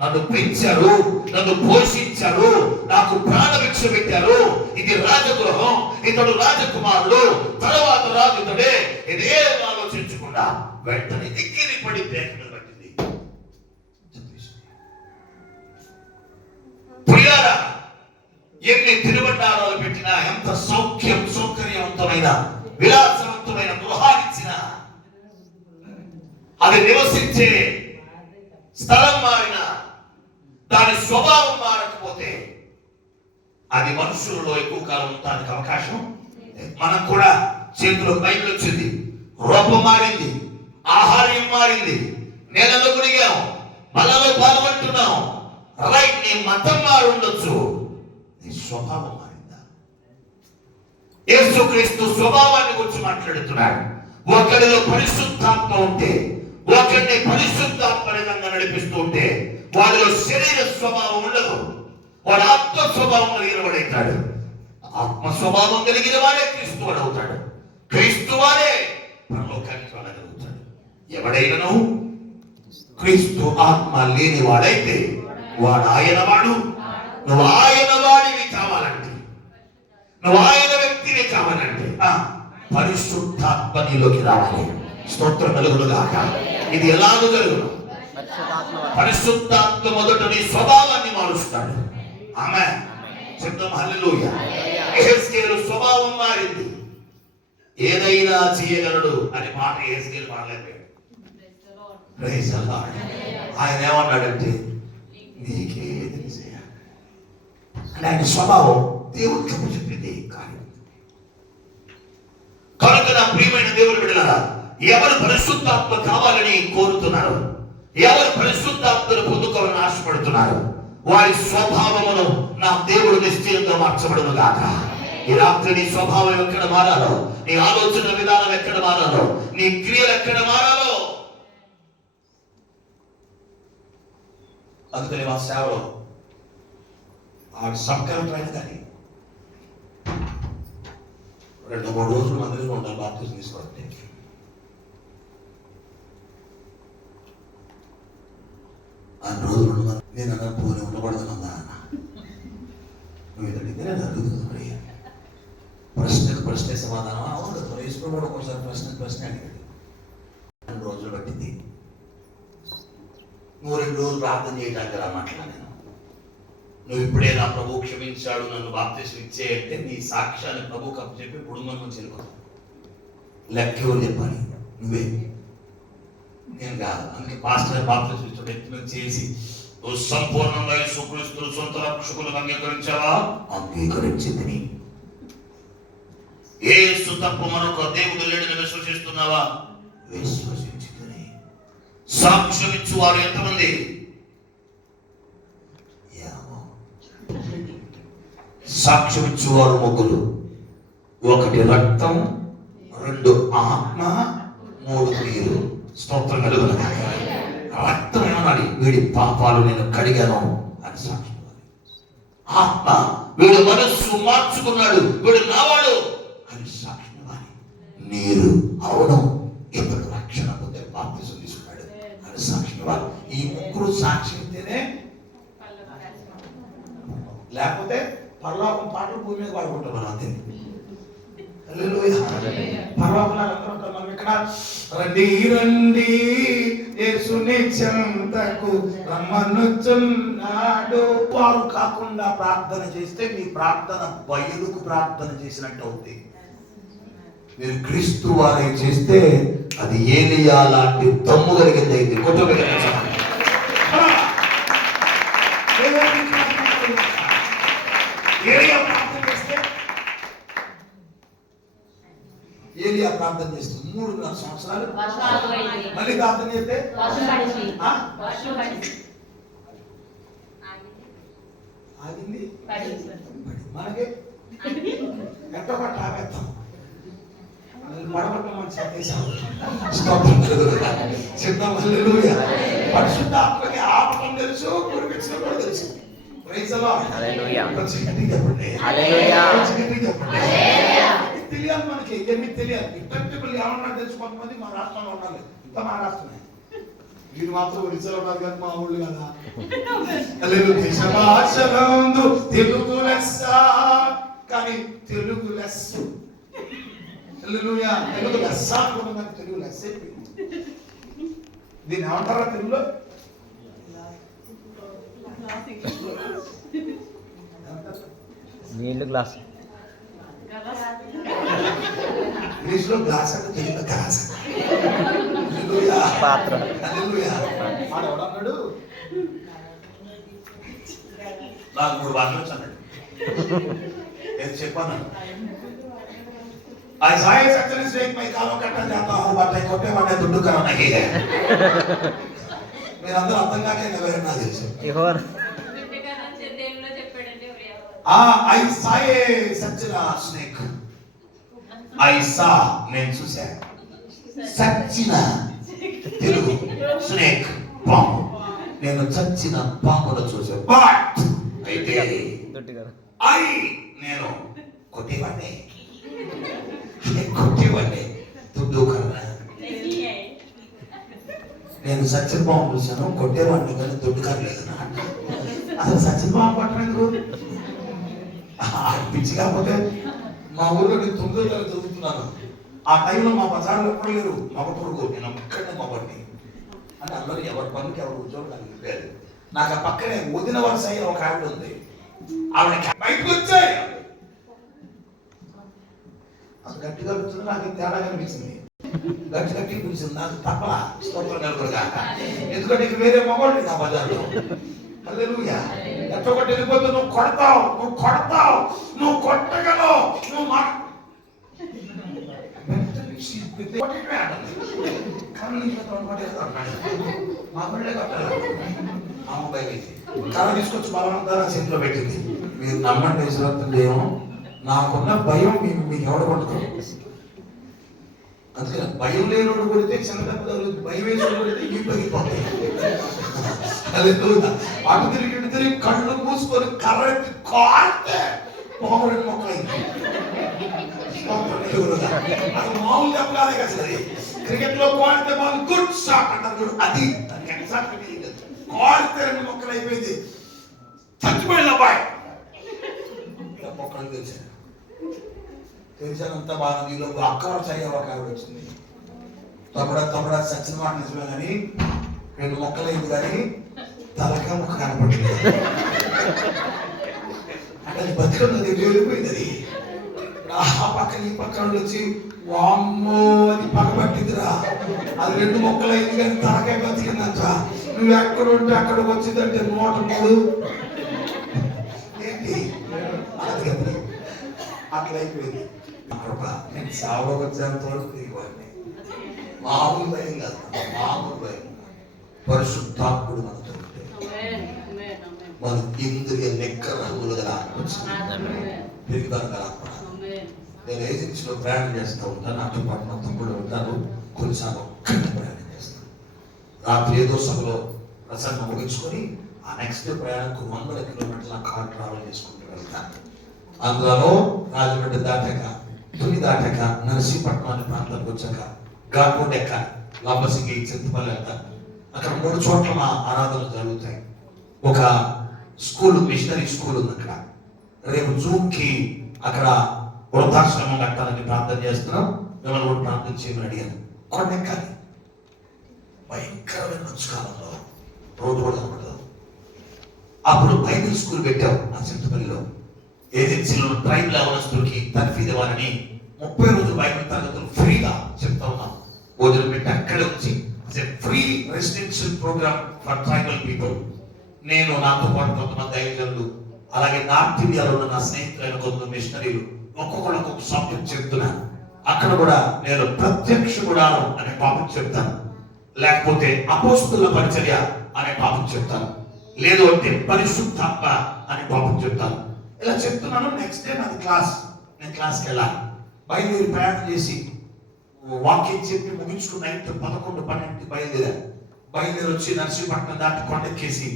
నన్ను పెంచారు, నన్ను పోషించారు, నాకు ప్రాణభిక్ష పెట్టారు, ఇది రాజగృహం, ఇతడు రాజకుమారుడు, తర్వాత రాజు ఇతడే, ఇదేం ఆలోచించకుండా వెంటనే ఎక్కిరి పడి బ్రేక్ మీద పట్టింది. పులియారా ఎన్ని తినుబండారాలు పెట్టినా, ఎంత సౌకర్యవంతమైన విలాసవంతమైన గృహాన్నిచ్చినా, అది నివసించే స్థలం మారినా, దాని స్వభావం మారకపోతే అది మనుషులలో ఎక్కువ కాలం ఉండడానికి అవకాశం. మనం కూడా చేతిలో బయట వచ్చింది, రూపం మారింది, ఆహార్యం మారింది, నేలలో మునిగాం, బలలో పాల్గొంటున్నాం. రైట్, నీ మతం మారి ఉండొచ్చు, నీ స్వభావం మారిందా? యేసుక్రీస్తు స్వభావాన్ని గురించి మాట్లాడుతున్నాడు. ఒకరిలో పరిశుద్ధాత్మ ఉంటే, ఒకరిని పరిశుద్ధాత్మ విధంగా నడిపిస్తూ ఉంటే వాడిలో శరీర స్వభావం ఉండదు. వాడు ఆత్మ స్వభావం కలిగిన వాడవుతాడు. ఆత్మ స్వభావం కలిగిన వాడే క్రీస్తు వాడు అవుతాడు. క్రీస్తు వాడే పరలోకానికి వెళ్ళగలుగుతాడు. ఎవడైనను క్రీస్తు ఆత్మ లేని వాడైతే వాడు ఆయన వాడు. నువ్వు ఆయన వాడివి కావాలంటే, నువ్వు ఆయన వ్యక్తిని కావాలంటే పరిశుద్ధాత్మ నీలోకి రావాలి. స్తోత్రం కలుగును గాక. ఇది ఎలాగో జరుగును? పరిశుద్ధాత్మ మొదట నీ స్వభావాన్ని మారుస్తాడు. ఆమేన్. చెప్తాం హల్లెలూయా. యెహెజ్కేలు స్వభావం మారింది. ఏదైనా చేయగలడు అనే మాట యెహెజ్కేలు మాట్లాడాడు. Praise the Lord. ఆయన ఏమన్నాడంటే నీకేది చేయాలి అని ఆయన స్వభావం దేవుడు చెప్పింది కార్యం. కనుక నా ప్రియమైన దేవుని బిడ్డలారా, ఎవరు పరిశుద్ధాత్మ కావాలని కోరుతున్నారు, ఎవరు పరిశుద్ధాత్మను పొందుకోవాలని ఆశపడుతున్నారు, వారి స్వభావమును నా దేవుడు నిశ్చయంగా మార్చబడును గాక. ఈ రాత్రి నీ స్వభావం ఎక్కడ మారాలో, నీ ఆలోచన విధానం ఎక్కడ మారాలో, నీ క్రియలు ఎక్కడ మారాలో. అందుకని మా సేవలో ఆ సంకల్పమైన కానీ 2-3 రోజులు మందిరంలో ఉండాలి. బాప్తిజం తీసుకోవడానికి ఆ రోజులు నేను అన్న పోనీ ఉండకూడదన్నా నువ్వు ఎదురైతే నేను అడుగుతుంది. ప్రశ్నకు ప్రశ్నే సమాధానం అవును. వేసుకోవడం ఒకసారి ప్రశ్న అడిగాడు. 2 రోజులు పట్టింది. నువ్వు 2 రోజులు ప్రార్థన చేయడానికి రామట్లా నేను. నువ్వు ఇప్పుడే నా ప్రభు క్షమించాడు, నన్ను బాప్తిజం ఇచ్చే అంటే నీ సాక్ష్యాన్ని ప్రభు కప్పు చెప్పి కుటుంబం నుంచి వెళ్ళిపోతావు. లెక్క ఎవరు చెప్పాలి? నువ్వే, నేను కాదు. అందుకే పాస్టర్ బాప్తిజం ఇచ్చాడు ఎత్తున చేసి నువ్వు సంపూర్ణంగా యేసుక్రీస్తును సొంత రక్షకులను అంగీకరించావా? అంగీకరించింది. యేసు తప్ప మరొక దేవుడు లేడని విశ్వసిస్తున్నావా? విశ్వసించింది. సాక్ష్యం ఇచ్చు వారు ఎంతమంది? సాక్ష్యం ఇచ్చేవారు 3. 1 రక్తం, 2 ఆత్మ, 3 క్రియలు. స్తోత్రం కలుగును. రక్తం ఏమన్నాడు? వీడి పాపాలు నేను కడిగాను అని సాక్ష్యం. ఆత్మ వీడు మనస్సు మార్చుకున్నాడు, వీడు నావాడు అని సాక్ష్యం. నీరు అవును ఇతడు రక్షణ పొందే బాప్తిజం తీసుకున్నాడు అని సాక్ష్యం. ఈ 3 సాక్ష్యం ఇస్తేనే, లేకపోతే పరలోకం పాటలు భూమి మీద పాడుకుంటున్నాం అంతే. పరలోకంలో మనం ఇక్కడ రండి రండి యేసుని చెంతకు రమ్మనుచున్నాడు. వారు కాకుండా ప్రార్థన చేస్తే మీ ప్రార్థన బయలుకు ప్రార్థన చేసినట్టు అవుతుంది. మీరు క్రీస్తు వారే చేస్తే అది ఏలియా లాంటి దమ్ము కలిగింది అయింది. ఏలియా ప్రార్థన చేస్తే 3.5 సంవత్సరాలు మళ్ళీ ప్రార్థన చేస్తే ఆగింది. మనకి ఎంతో పట్ల ఆపేస్తాం. పరిశుద్ధాత్మకి ఆపడం తెలుసు, కురిపించడం కూడా తెలుసు. తెలియాలి మనకి, ఇవన్నీ తెలియాలి. ఇప్పటికీ ఏమన్నా తెలుసు. కొంతమంది మా రాష్ట్రంలో ఉండాలి, ఇంత మా రాష్ట్రమే. వీళ్ళు మాత్రం ఒరిస్సాలో ఉన్నారు కానీ మా ఊళ్ళు కదా. భాషలందు తెలుగు లెస్స కానీ తెలుగు లెస్సు. తెలుగు లెస్స అనుకున్నాం, తెలుగు లెస్స. దీన్ని ఏమంటారా తెలుగులో? నీళ్ళు గ్లాస్. ఇంగ్లీష్ లో గ్లాస్ అంటే తెలుగులో గ్లాస్ పాత్ర. ఎవడన్నాడు? నాకు 3 భాషలు వచ్చాడు. ఏది చెప్పాను? Isaiah 46 में कालों कट्टा जाता हूँ बट एक कोटे वाले दुड्डू करा नहीं है. मेरा अंदर अतंगा के नगर ना जैसे. ये और. I saw such a snake. I saw నేను చూశాను. చచ్చిన తెలుగు స్నేక్ పాము. నేను చచ్చిన పామును చూసాను. బట్ అయితే నేను కొట్టేవాడిని దుడ్డు కన్నా. నేను సచిన్ బాబు చూశాను, కొట్టేవాడిని కానీ దుడ్డు కనలేదు. అసలు సచిన్ బాబు కొట్టలేదు పిచ్చి. కాకపోతే మా ఊళ్ళో నేను 9వ తరగతి చదువుతున్నాను. ఆ టైంలో మా బజార్లో ఎప్పుడు లేరు మగ పురుగు. నేను ఒక్కడే మగవాడిని. అంటే అందరూ ఎవరి పనులకి ఎవరు ఉద్యోగం నాకు ఇవ్వాలి. నాకు ఆ పక్కనే వదిన వరుస అయ్యి ఒక ఆవిడ ఉంది. ఆవిడ బయటకు వచ్చాయి. అసలు గట్టిగా పిలిచింది, నాకు తేడా కనిపించింది. గట్టి పిలిచింది, నాకు తప్ప స్తోత్రం కలుగురుగా. ఎందుకంటే ఇక వేరే మగవాడిని నా బజార్లో. హల్లెలూయా. ఎట్లా కొట్టి వెళ్ళిపోతే నువ్వు కొడతావు, నువ్వు కొట్టగలవు, నువ్వు కర్ర తీసుకొచ్చి బలవంతంగా చేతిలో పెట్టింది. మీరు నమ్మండి విశ్రాంతం నాకున్న భయం మీకు ఎవరు కొడుతుంది. అందుకని భయం లేనోడు కొడితే చిన్న దెబ్బ తగులుతుంది, భయం వేసుకుని కొడితే ఈ పగిలిపోతాయి. అటు తిరిగి కళ్ళు మూసుకొని కర్ర ఎత్తి కాస్తే మామూలు మొక్కలైంది. అసలు మామూలు దెబ్బ కాదే కదా. క్రికెట్ లో కోడితే బాల్ గుడ్ షాట్ అంటారు. అది కోడితే 2 మొక్కలు అయిపోయింది. చచ్చిపోయింది అబ్బాయి. మొక్కలు తెలిసానంతా బాగా. నీలో అక్కవరచ అయ్యే ఒక ఆవిడ వచ్చింది. తమ్ముడా సచిన మాట నిజమే కానీ 2 మొక్కలు అయింది కానీ తలకా మొక్క కనపడలేదు. అంటే అది బతికున్నది, వెళ్ళిపోయింది. అది ఆ పక్కన ఈ పక్కన వచ్చి వామ్మో అది పగబట్టిందిరా. అది 2 మొక్కలు అయింది కానీ తలకాయ బతికిందంట. నువ్వు ఎక్కడ ఉంటే అక్కడికి వచ్చిందంటే 103 ఏంటి అట్లా అయిపోయింది. నేను సాగు వచ్చేంత వరకు దిగిపోయింది. మామూలు భయం కాదు, మామూలు భయం. పరిశుద్ధాత్ముడు మనతో ఉంటే మన ఇంద్రియ నిగ్రహములుగా పెరుగుదల. నేను ఏజెన్సీలో ప్రయాణం చేస్తూ ఉంటాను. అటు పాటు మా తమ్ముడు ఉంటారు. కొన్నిసార్లు ఒక్కడే ప్రయాణం చేస్తాను. రాత్రి ఏదో సభలో ప్రసంగం ముగించుకొని ఆ నెక్స్ట్ డే ప్రయాణంకు 100 కిలోమీటర్ల కార్ ట్రావెల్ చేసుకుంటూ వెళ్తాను. అందులో రాజమండ్రి దాటాక, తుని దాటాక, నరసీపట్నం అనే ప్రాంతానికి వచ్చాక గార్కోడ్ ఎక్క, లంబసింగి, చింతపల్లి వెళ్తాను. అక్కడ 3 చోట్ల మా ఆరాధనలు జరుగుతాయి. ఒక స్కూల్, మిషనరీ స్కూల్ ఉంది అక్కడ. రేపు జూన్కి అక్కడ వృద్ధాశ్రమం కట్టాలని ప్రార్థన చేస్తున్నాం. మిమ్మల్ని కూడా ప్రార్థన చేయమని అడిగాను. కొండెక్కాలి. భయంకరమైన మంచు కాలంలో రోడ్డు కూడా కనపడదు. అప్పుడు బైబిల్ స్కూల్ పెట్టాం ఆ చింతపల్లిలో. ఏజెన్సీలో ట్రైబ్ లెవెలస్తులకి తర్ఫీదు ఇవ్వాలని 30 రోజులు బైబిల్ తరగతులు ఫ్రీగా చెప్తా ఉన్నాం. భోజనం పెట్టి అక్కడే వచ్చి free residential programme for tribal people. నేను, నాతో పాటు కొంతమంది దైవజనులు, అలాగే నార్త్ ఇండియాలో ఉన్న నా స్నేహితులైన కొంతమంది మిషనరీలు ఒక్కొక్కరు ఒక్కొక్క సబ్జెక్ట్ చెప్తున్నాను. అక్కడ కూడా నేను ప్రత్యక్ష గుడారం అనే టాపిక్ చెప్తాను, లేకపోతే అపోస్తుల పరిచర్య అనే టాపిక్ చెప్తాను, లేదు అంటే పరిశుద్ధాత్మ అనే టాపిక్ చెప్తాను. ఇలా చెప్తున్నాను. నెక్స్ట్ డే నాది క్లాస్. నేను క్లాస్కి వెళ్ళాలి. బయలుదేరి ప్రయాణం చేసి వాక్యం చెప్పి ముగించుకున్న 11, 12 బయలుదేరాను. బయలుదేరి వచ్చి నరసీపట్నం దాటి కొండెక్కేసి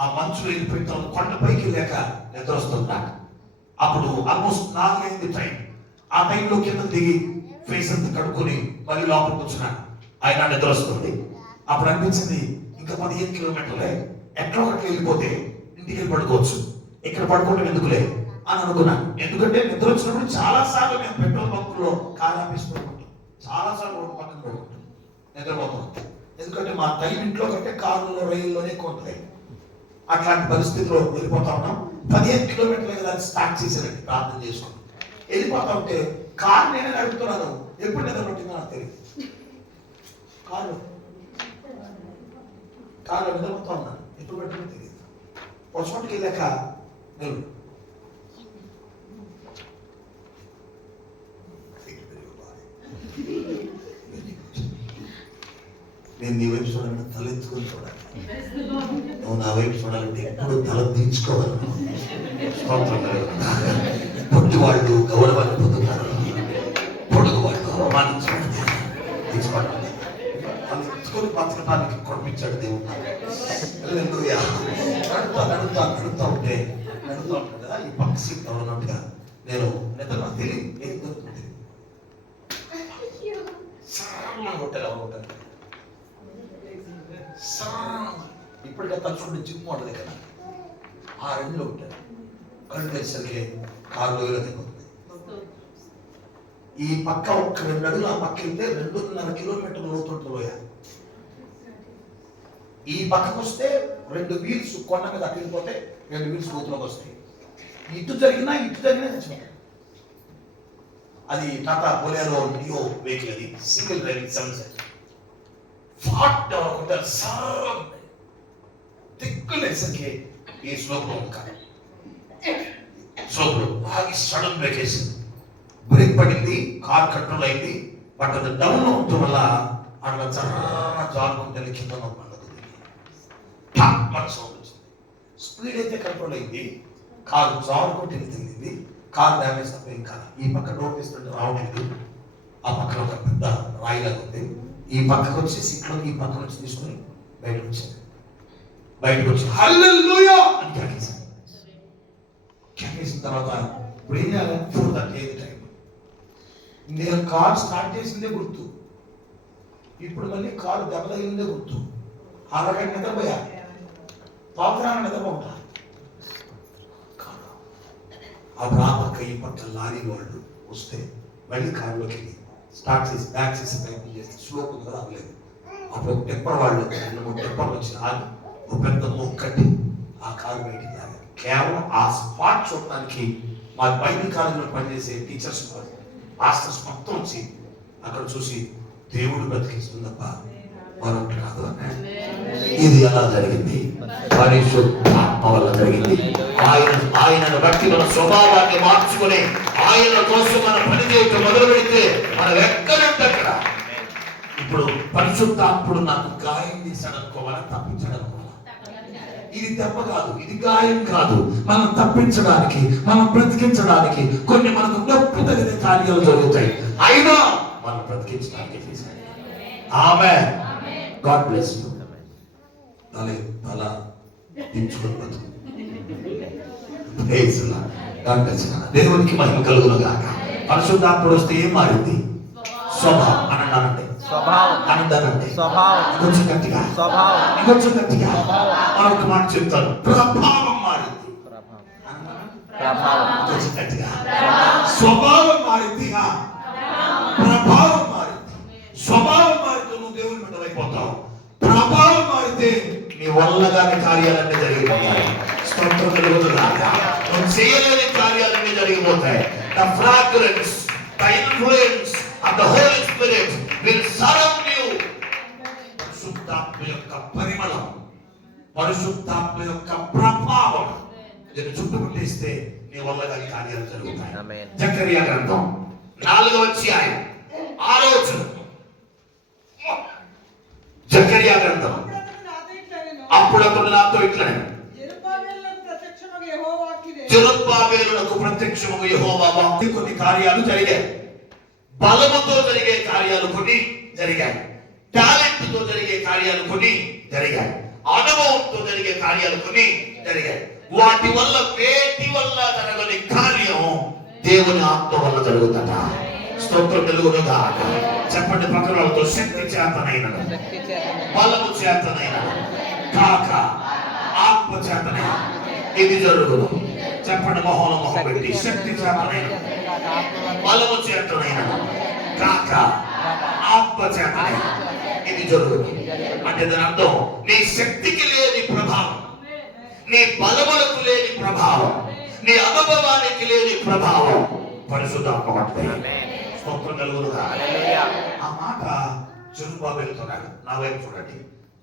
ఆ మంచులో వెళ్ళిపోయిన తర్వాత కొండపైకి వెళ్ళాక నిద్ర వస్తుంది నాకు. అప్పుడు ఆల్మోస్ట్ 4 అయింది టైం. ఆ టైంలో కింద దిగి ఫేస్ అంతా కడుక్కొని మళ్ళీ లోపలికి వచ్చినాను. ఆయన నిద్ర వస్తుంది. అప్పుడు అనిపించింది ఇంకా 15 కిలోమీటర్లే, ఎట్లా ఒకటి వెళ్ళిపోతే ఇంటికి వెళ్ళి పడుకోవచ్చు, ఇక్కడ పడుకోవడం ఎందుకులే అని అనుకున్నాను. ఎందుకంటే నిద్ర వచ్చినప్పుడు చాలా సార్లు నేను పెట్రోల్ బంకులో కార్ ఆఫీస్ పడుకుంటాను, చాలా సార్లు రోడ్డు పక్కన పడుకుంటాను, నిద్రపోతాను. ఎందుకంటే మా టైం ఇంట్లో కంటే కారులో, రైల్లోనే ఎక్కువ ఉంటుంది. అట్లాంటి పరిస్థితిలో వెళ్ళిపోతా ఉన్నాం. 15 కిలోమీటర్లు కదా స్టార్ట్ చేసేదండి ప్రార్థన చేసుకుని వెళ్ళిపోతా ఉంటే కారు నేనే నడుపుతున్నాను. ఎప్పుడు నిద్ర పట్టిందో నాకు తెలియదు. కారులో నిద్రపోతా ఉన్నాను, ఎప్పుడు పెట్టిందో తెలియదు. ఒక చోటుకి వెళ్ళాక నేను నీ వైపు చూడాలంటే తలెత్తుకొని చూడాలి, నువ్వు నా వైపు చూడాలంటే ఎప్పుడు తల దించుకోవాలి. పొట్టి వాళ్ళు గౌరవాన్ని పొందుతారు, పొడుగు వాళ్ళు అవమానించబడతారు. ఎత్తుకొని బతకడానికి కొనిపించాడు దేవుడు. హల్లెలూయా. నడుపుతా ఉంటే కదా ఈ పక్క సీట్ ఉన్నట్టుగా నేను నిద్ర తెలియదు ఏం దొరుకుతుంది సరళంగా కొట్టారు. ఎవరు కొట్టారు? ఇప్పటికే తలుచుకుంటే జిమ్ ఉంటుంది కదా, ఆ రెండులో కొట్టారు. కళ్ళు వేసరికి కారులో వెళ్ళిపోతుంది. ఈ పక్క ఒక్క 2 అడుగులు ఆ పక్క వెళ్తే 2.5 కిలోమీటర్ల లోతుంటుంది లోయ. ఈ పక్కకు వస్తే 2 వీల్స్ కొండ మీద అటు వెళ్ళిపోతే 2 వీల్స్ లోతులోకి వస్తాయి. ఇటు జరిగినా చచ్చిపోతాయి. అది టాటా బొలెరో నియో వెహికల్, అది సింగిల్ డ్రైవింగ్ 7 సీటర్. ఫాట్ కొట్టారు సార్ దిక్కులేసరికి ఈ స్లోప్లో ఉంటారు. స్లోప్లో ఆగి సడన్ బ్రేక్ వేసింది. బ్రేక్ పడింది, కార్ కంట్రోల్ అయింది. బట్ అది డౌన్ అవటం వల్ల అట్లా చాలా జారుకుంటే కింద సౌండ్ వచ్చింది. స్పీడ్ అయితే కంట్రోల్ అయింది, కారు జారుకుంటే తిరిగింది. కార్ డ్యామేజ్ తప్ప ఏం కాదు. ఈ పక్క డోర్ తీసుకుంటే రావట్లేదు. ఆ పక్కన ఒక పెద్ద రాయిలాగా ఉంది. ఈ పక్కకు వచ్చి సీట్లోకి ఈ పక్క నుంచి తీసుకుని బయటకు వచ్చి హల్లెలూయా అని కేకేసాను. కేకేసిన తర్వాత ఇప్పుడు ఏం చేయాలి? 4:30 టైం. నేను కారు స్టార్ట్ చేసిందే గుర్తు, ఇప్పుడు మళ్ళీ కారు దెబ్బ తగిలిందే గుర్తు. అరగంట నిద్రపోయా, పాపరాన నిద్రపోతా. అప్పుడు ఆ పక్క ఈ పక్క లారీ వాళ్ళు వస్తే మళ్ళీ కారులోకి వెళ్ళి స్టార్ట్ చేసి బ్యాక్ చేసి ప్రయత్నం చేస్తే స్లో కూడా అవ్వలేదు. అప్పుడు టెంపర్ వాళ్ళు 2-3 టెంపర్లు వచ్చి ఆగి ఒక పెద్ద మొక్కటి ఆ కారు బయటికి రాగారు. కేవలం ఆ స్పాట్ చూడటానికి మా బైబిల్ కాలేజీలో పనిచేసే టీచర్స్ మాస్టర్స్ మొత్తం వచ్చి అక్కడ చూసి దేవుడు బ్రతికిస్తుందప్ప మరొకటి కాదు అన్నాడు. ఇది ఎలా జరిగింది? పరిశుద్ధాత్మ వల్ల జరిగింది. ఆయనను బట్టి మన స్వభావాన్ని మార్చుకుని ఆయన కోసం మనం పని చేయటం మొదలు పెడితే మనం ఎక్కడంటే అక్కడ. ఇప్పుడు పరిశుద్ధాత్ముడు నాకు గాయం చేశాడనుకోవాలా, తప్పించాడనుకోవాలా? ఇది దెబ్బ కాదు, ఇది గాయం కాదు. మనం తప్పించడానికి, మనం బ్రతికించడానికి కొన్ని మనకు నొప్పి తగిన కార్యాలు జరుగుతాయి. అయినా మనం బ్రతికించడానికి చేశాడు. ఆమేన్. God bless you. అలా దించుకొని బతుకు. దేవునికి మహిమ కలుగును గాక. పరిశుద్ధాత్ముడు వస్తే ఏం మారింది? స్వభావం అనండి. ఇంకొంచెం గట్టిగా, ఇంకొంచెం గట్టిగా మరొక మాట చెప్తాను. ప్రభావం మారింది. ఇంకొంచెం గట్టిగా, స్వభావం మారింది, ప్రభావం మారింది. స్వభావం మారితే నువ్వు దేవుని బిడ్డవైపోతావు. ప్రభావం మారితే నీ వల్లగానే కార్యాలన్నీ జరిగిపోతాయి. స్తోత్రం కలుగును గాక. నువ్వు చేయలేని కార్యాలన్నీ జరిగిపోతాయి. The fragrance, the influence of the Holy Spirit will surround you. పరిశుద్ధాత్మ యొక్క పరిమళం, పరిశుద్ధాత్మ యొక్క ప్రభావం నేను చుట్టుముట్టేస్తే నీ వల్లగానే కార్యాలు జరుగుతాయి. జకరియా గ్రంథం 4వ అధ్యాయం 6వ వచనం. జకరియా గ్రంథం. అప్పుడు అతడు నాతో ఇట్లనే, జెరుబ్బాబెలునకు ప్రత్యక్షముగా యెహోవా వాక్కు. కొన్ని కార్యాలు జరిగాయి. బలముతో జరిగే కార్యాలు కొన్ని జరిగాయి. టాలెంట్ తో జరిగే కార్యాలు కొన్ని జరిగాయి. అనుభవంతో జరిగే కార్యాలు కొన్ని జరిగాయి. వాటి వల్ల వేటి వల్ల జరగని కార్యం దేవుని ఆత్మ వల్ల జరుగుతుందా? స్తోత్రం కలుగును గాక. చెప్పండి పక్కన వాళ్ళతో, శక్తి చేతనైన, బలము చేతనైన కాక ఆత్మ చేతనైన ఇది జరుగును. చెప్పండి మొహంలో మొహం పెట్టి, శక్తి చేతనైన, బలము చేతనైన కాక ఆత్మ చేతనైన ఇది జరుగును. అంటే దాని అర్థం నీ శక్తికి లేని ప్రభావం, నీ బలములకు లేని ప్రభావం, నీ అనుభవానికి లేని ప్రభావం పరిశుద్ధాత్మ పడతాయి. స్తోత్రం కలుగును గాక. ఆ మాట జెరుబ్బాబెలుతో ఉన్నాడు. నా వైపు చూడండి.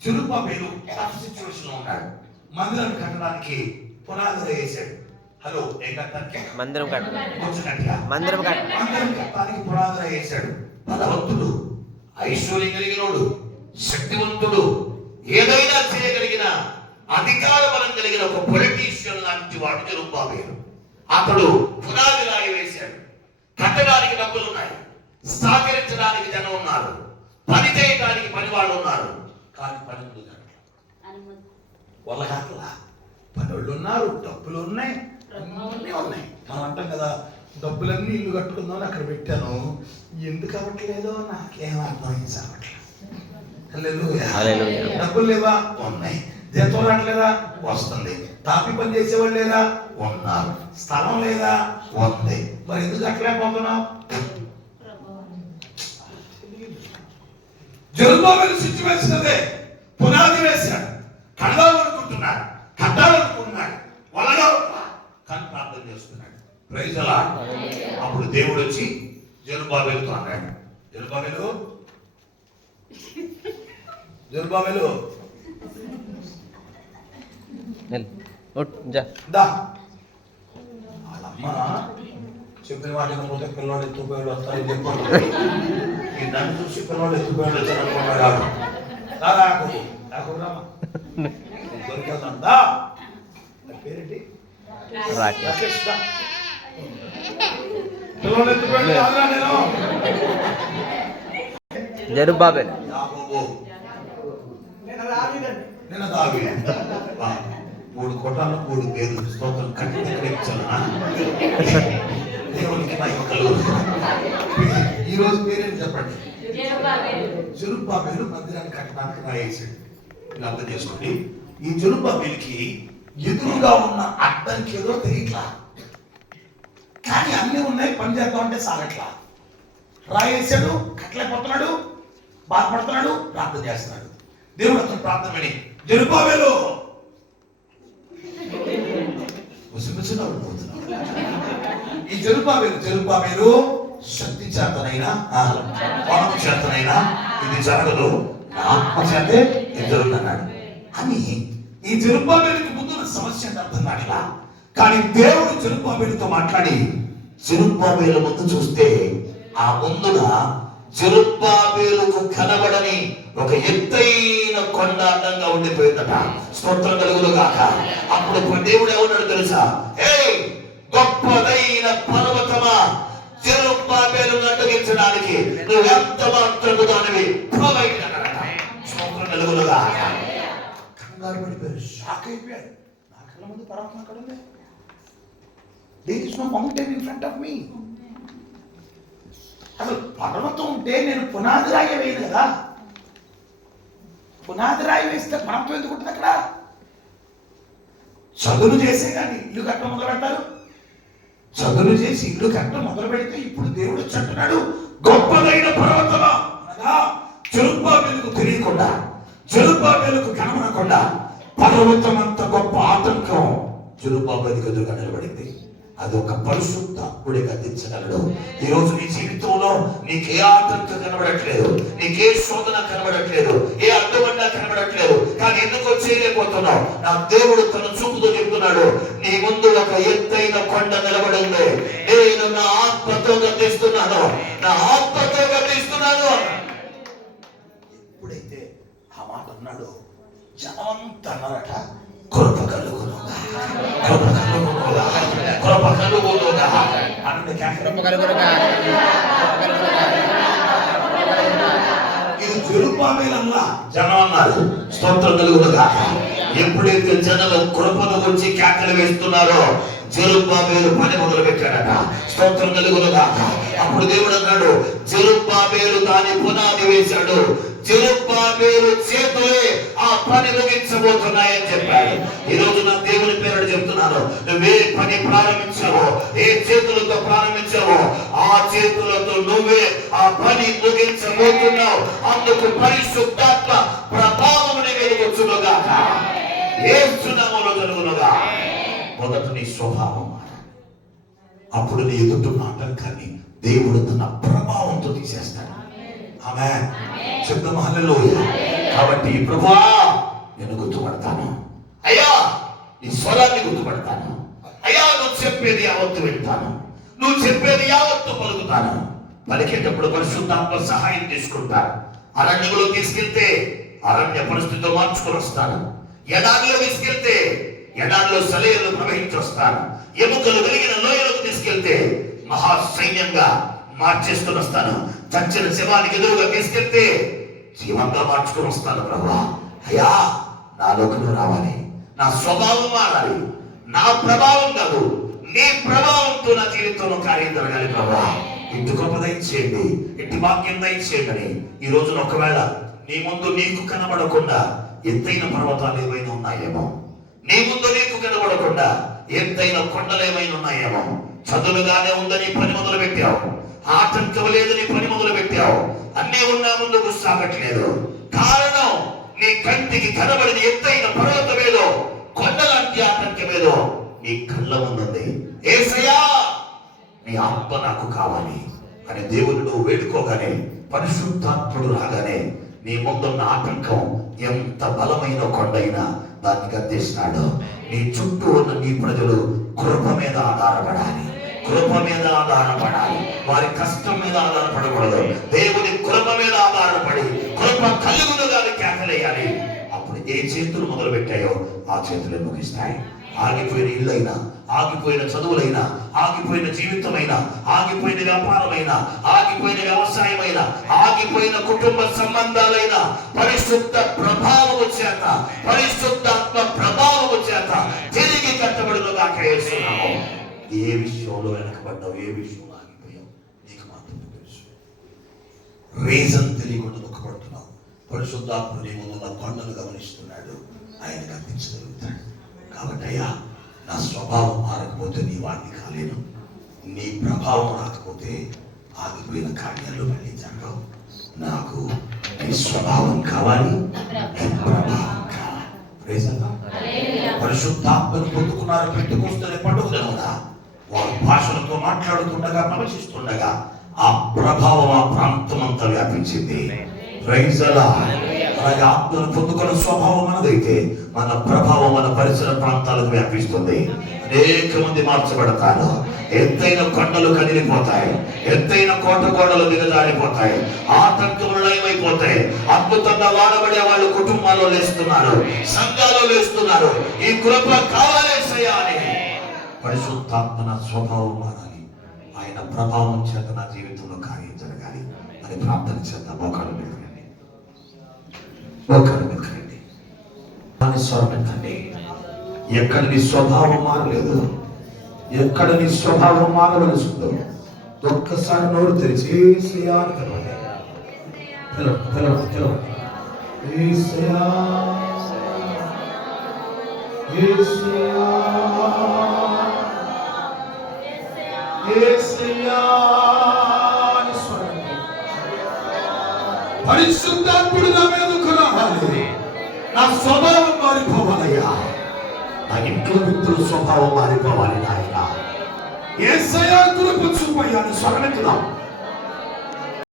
జెరుబ్బాబెలు టఫ్ సిచ్యువేషన్ లో ఉన్నాడు. మందిరం కట్టడానికి పునాదులు వేసాడు. హలో, ఏం కట్టడానికి? మందిరం కట్టడానికి పునాదులు వేసాడు. బలవంతుడు, ఐశ్వర్యం కలిగినోడు, శక్తివంతుడు, ఏదైనా చేయగలిగిన అధికార బలం కలిగిన ఒక పొలిటీషియన్ లాంటి వాడు జెరుబ్బాబెలు. అతడు పునాది రాయి వేశాడు. కట్టడానికి డబ్బులు ఉన్నాయి, సహకరించడానికి జనం ఉన్నారు, పని చేయడానికి పని వాళ్ళు ఉన్నారు, కానీ పని ఉంది వాళ్ళకి అట్లా పని వాళ్ళు ఉన్నారు, డబ్బులు ఉన్నాయి, అన్నీ ఉన్నాయి. మనం అంటాం కదా, డబ్బులన్నీ ఇల్లు కట్టుకుందామని అక్కడ పెట్టాను, ఎందుకు అవ్వట్లేదో నాకేం అర్థం అవ్వట్లేదు. డబ్బులు లేవా? ఉన్నాయి. జీతం రావట్లేదా? వస్తుంది. తాపి పని చేసేవాళ్ళు లేదా? ఉన్నారు. స్థలం లేదా? ఉంది. మరి ఎందుకు కట్టలేకపోతున్నాం? జరుబాబేలు సిచ్యువేషన్ అదే. పునాది వేశాడు, కడదామనుకుంటున్నాడు, కట్టాలనుకుంటున్నాడు, వలగా కానీ ప్రార్థన చేస్తున్నాడు. Praise the Lord. అప్పుడు దేవుడు వచ్చి జరుబాబేలుతో అన్నాడు, జరుబాబేలు దా. వాళ్ళమ్మ చెప్పిన వాటిని పోతే పిల్లవాడు ఎత్తుకుపోయాడు వస్తాడు చెప్పాడు. దాన్ని చూసి పిల్లవాడు ఎత్తుకుపోయాడు వచ్చాడు అనుకున్నాడు. దొరికేదా? పేరేంటి? రాకేష్. పిల్లవాడు ఎత్తుకుపోయాడు కాదురా నేను. జరుబ్బాబెల్ నిన్న దావి 3 కోటాల 3 పేర్లు స్తోత్రం కట్టి ఇచ్చాను. దేవునికి మహిమ కలుగును. ఈ రోజు పేరేంటి చెప్పండి? జరుబ్బాబెలు మందిరాన్ని కట్టడానికి రాయేసాడు. ఇలా అర్థం చేసుకోండి. ఈ జరుబ్బాబెలుకి ఎదురుగా ఉన్న అడ్డంకి ఏదో తెలియట్లా, కానీ అన్నీ ఉన్నాయి, పని చేద్దాం అంటే సాగట్లా. రాయేసాడు, కట్టలేకపోతున్నాడు, బాధపడుతున్నాడు, ప్రార్థన చేస్తున్నాడు. దేవుడు అతను ప్రార్థన విని జరుబ్బాబెలు ఈ జరుబ్బాబెలు శక్తి చేతనైనా బలము చేతనైనా ఇది జరగదు, ఆత్మ చేతే ఇది జరుగుతున్నాడు అని. ఈ జరుబ్బాబెలుకి ముందున్న సమస్య అర్థం కాట్లా, కానీ దేవుడు జరుబ్బాబెలుతో మాట్లాడి జరుబ్బాబెలు ముందు చూస్తే ఆ ముందుగా జరుబ్బాబెలుకు కనబడని ఒక ఎత్తైన కొండ అడ్డంగా ఉండిపోయిందట. స్తోత్రం కలుగును గాక. అప్పుడు దేవుడు ఏమన్నాడు తెలుసా? ఏ గొప్పదైన పర్వతమా, జరుబ్బాబెలును అడ్డగించడానికి నువ్వు ఎంత మాత్రము దానివి బయట. స్తోత్రం కలుగును గాక. కంగారు పడిపోయారు, షాక్ అయిపోయారు. నా కళ్ళ ముందు పర్వతం అక్కడ ఉంది. There is no mountain in front of me. అసలు పర్వతం ఉంటే నేను పునాది రాయి వేయను కదా. పునాది రాయి వేస్తే పర్వతం ఎందుకు ఉంటుంది అక్కడ? చదువులు చేసే కానీ ఇల్లు కట్టడం మొదలు పెడతారు. చదువులు చేసి ఇల్లు కట్టడం మొదలు పెడితే ఇప్పుడు దేవుడు అంటున్నాడు, గొప్పదైన పర్వతమా అనగా జరుబ్బాబెలుకు తెలియకుండా, జరుబ్బాబెలుకు కనబడకుండా పర్వతం అంత గొప్ప ఆటంకం జరుబ్బాబెలుకు ఎదురుగా నిలబడింది. అది ఒక పరిశుద్ధాత్ముడే గద్దించగలడు. ఈ రోజు నీ జీవితంలో నీకే ఆటంకం కనబడట్లేదు, నీకే శోధన కనబడట్లేదు, ఏ అడ్డుబండ కనబడట్లేదు, కానీ ఎందుకో చేయలేకపోతున్నావు. నా దేవుడు తన చూపుతో చెప్తున్నాడు, నీ ముందు ఒక ఎత్తైన కొండ నిలబడి ఉంది, నేను నా ఆత్మతో గద్దిస్తున్నాను, నా ఆత్మతో గద్దిస్తున్నాను. ఎప్పుడైతే ఆ మాట అన్నాడు, జనమంతా అన్నారట, కృప కలుగునుగా, కృప కలుగునుగా, కృప కలుగునుగా అంటే ఇది జరుబ్బాబెలల్లా జనం అన్నారు. స్తోత్రం కలుగునుగా. ఎప్పుడైతే జనం కృపను గురించి కేకలు వేస్తున్నారో జరుబ్బాబెలు పని మొదలు పెట్టాడట. స్తోత్రం కలుగునుగా. అప్పుడు దేవుడు అన్నాడు, జరుబ్బాబెలు దాని పునాది వేశాడు, జరుబ్బాబెలు చేతులే ఆ పని ముగించబోతున్నాయని చెప్పాడు. ఈ రోజు నా దేవుని పేరు చెప్తున్నాను, నువ్వే పని ప్రారంభించావో, ఏ చేతులతో ప్రారంభించావో ఆ చేతులతో నువ్వే ఆ పని ముగించబోతున్నావు. అందుకు పరిశుద్ధాత్మ ప్రభావం వెలుగొచ్చునుగా, యేసు నామములో జరుగునుగా. మొదట నీ స్వభావం మారాలి, అప్పుడు నీ ఎదుటి ఆటంకాన్ని దేవుడు తన ప్రభావంతో తీసేస్తాడు. ఆమేన్. చెప్తాం హల్లెలూయా. కాబట్టి ప్రభువా నేను గుర్తుపడతాను, అయ్యా నీ స్వరాన్ని గుర్తుపడతాను, అయ్యా నువ్వు చెప్పేది యావత్తు వింటాను, నువ్వు చెప్పేది యావత్తు పలుకుతాను. పలికేటప్పుడు పరిశుద్ధాత్మ సహాయం తీసుకుంటాను. అరణ్యంలో తీసుకెళ్తే అరణ్య పరిస్థితితో మార్చుకొని వస్తాను, ఎడారిలో తీసుకెళ్తే ఎడారిలో సలయలు ప్రవహించి వస్తాను, ఎముకలు వెలిగిన లోయలకు తీసుకెళ్తే మహా సైన్యంగా మార్చేసుకుని వస్తాను, చచ్చిన శవానికి ఎదురుగా తీసుకెళ్తే జీవంగా మార్చుకొని వస్తాను ప్రభా. అయ్యా నాలోకి నువ్వు రావాలి, నా స్వభావం మారాలి, నా ప్రభావం కాదు నీ ప్రభావంతో నా జీవితంలో కార్యం జరగాలి ప్రభా. ఇంటి గొప్ప దయచేయండి, ఇంటి వాక్యం దయచేయండి అని ఈ రోజున ఒకవేళ నీ ముందు నీకు కనబడకుండా ఎత్తైన పర్వతాలు ఏమైనా ఉన్నాయేమో, నీ ముందు నీకు కనబడకుండా ఎత్తైన కొండలు ఏమైనా ఉన్నాయేమో, చదువుగానే ఉందని పని మొదలు పెట్టావు, ఆటంకం లేదని పని మొదలు పెట్టావు, అన్నీ ఉన్నా ముందుకు సాగట్లేదు. కారణం నీ కంటికి కనబడిన ఎత్తైన పర్వతం ఏదో, కొండలాంటి ఆటంకం ఏదో నీ కళ్ళ ముందుంది. యేసయ్యా నీ ఆత్మ నాకు కావాలి అని దేవుడు నువ్వు వేడుకోగానే, పరిశుద్ధాత్ముడు రాగానే నీ ముందున్న ఆటంకం ఎంత బలమైన కొండైనా దాన్ని గద్దేసినాడు. నీ చుట్టూ ఉన్న నీ ప్రజలు కృప మీద ఆధారపడాలి, కృప మీద ఆధారపడాలి, వారి కష్టం మీద ఆధారపడకూడదు. దేవుని కృప మీద ఆధారపడి కృప కలుగునుగాని కేకలేయాలి. అప్పుడు ఏ చేతులు మొదలు పెట్టాయో ఆ చేతులు ముగిస్తాయి. ఆగిపోయిన ఇళ్ళైనా, ఆగిపోయిన చదువులైనా, ఆగిపోయిన జీవితమైనా, ఆగిపోయిన వ్యాపారమైనా, ఆగిపోయిన వ్యవసాయమైనా, ఆగిపోయిన కుటుంబ సంబంధాలైనా పరిశుద్ధ ప్రభావము చేత, పరిశుద్ధాత్మ ప్రభావము చేత తిరిగి కట్టబడునుగా చేస్తున్నాము. ఏ విషయంలో వెనకబడ్డావు, ఏ విషయంలో ఆగిపోయావు నీకు మాత్రమే తెలుసు. రీజన్ తెలియకుండా దుఃఖపడుతున్నావు. పరిశుద్ధాత్మ నీ ముందున్న కొండను గమనిస్తున్నాడు, ఆయన గమనించగలుగుతాడు. కాబట్టి అయ్యా నా స్వభావం మారకపోతే నీ వాడిని కాలేను, నీ ప్రభావం రాకపోతే ఆగిపోయిన కార్యాలు మళ్ళీ జరగవు. నాకు నీ స్వభావం కావాలి, నీ ప్రభావం కావాలి. పరిశుద్ధాత్మను పొందుకున్నారు పెట్టుకొస్తే పండుగ కదా, వారు భాషలతో మాట్లాడుతుండగా, ప్రవచిస్తుండగా ఆ ప్రభావం ఆ ప్రాంతం అంతా వ్యాపించింది. అలాగే ఆత్మను పొందుకున్న స్వభావం మనదైతే మన ప్రభావం మన పరిసర ప్రాంతాలకు వ్యాపిస్తుంది. అనేక మంది మార్చబడతారు. ఎత్తైన కొండలు కదిలిపోతాయి, ఎత్తైన కోట గోడలు దిగజారిపోతాయి, ఆటంకములు లయమైపోతాయి. అద్భుతంగా వాడబడే వాళ్ళు కుటుంబాల్లో లేస్తున్నారు, సంఘాల్లో లేస్తున్నారు. ఈ కృప కావాలే చేయాలి. పరిశుద్ధాత్మ నా స్వభావం మారాలి, ఆయన ప్రభావం చేత నా జీవితంలో కార్యం జరగాలి అని ప్రార్థన చేద్దాం. మోకాళ్ళ మీద రండి, మోకాళ్ళ మీద రండి, స్వరమెత్తండి. ఎక్కడ నీ స్వభావం మారలేదు, ఎక్కడ నీ స్వభావం మారవలసిందో ఒక్కసారి నోరు తెరిచి ఏసయ్యా అని పిలవండి. పిలవండి, పిలవండి. ఏసయ్యా, ఏసయ్యా, ఏసయ్యా అని స్వరండి. పరిశుద్ధాత్ముడు నా మీదకు రావాలి, నా స్వభావం మారిపోవాలయ్యా, నా ఇంట్లో వ్యక్తుల స్వభావం మారిపోవాలి నాయన. యేసయ్యా కృప చూపయ్యా అని స్వరమెత్తుదాం.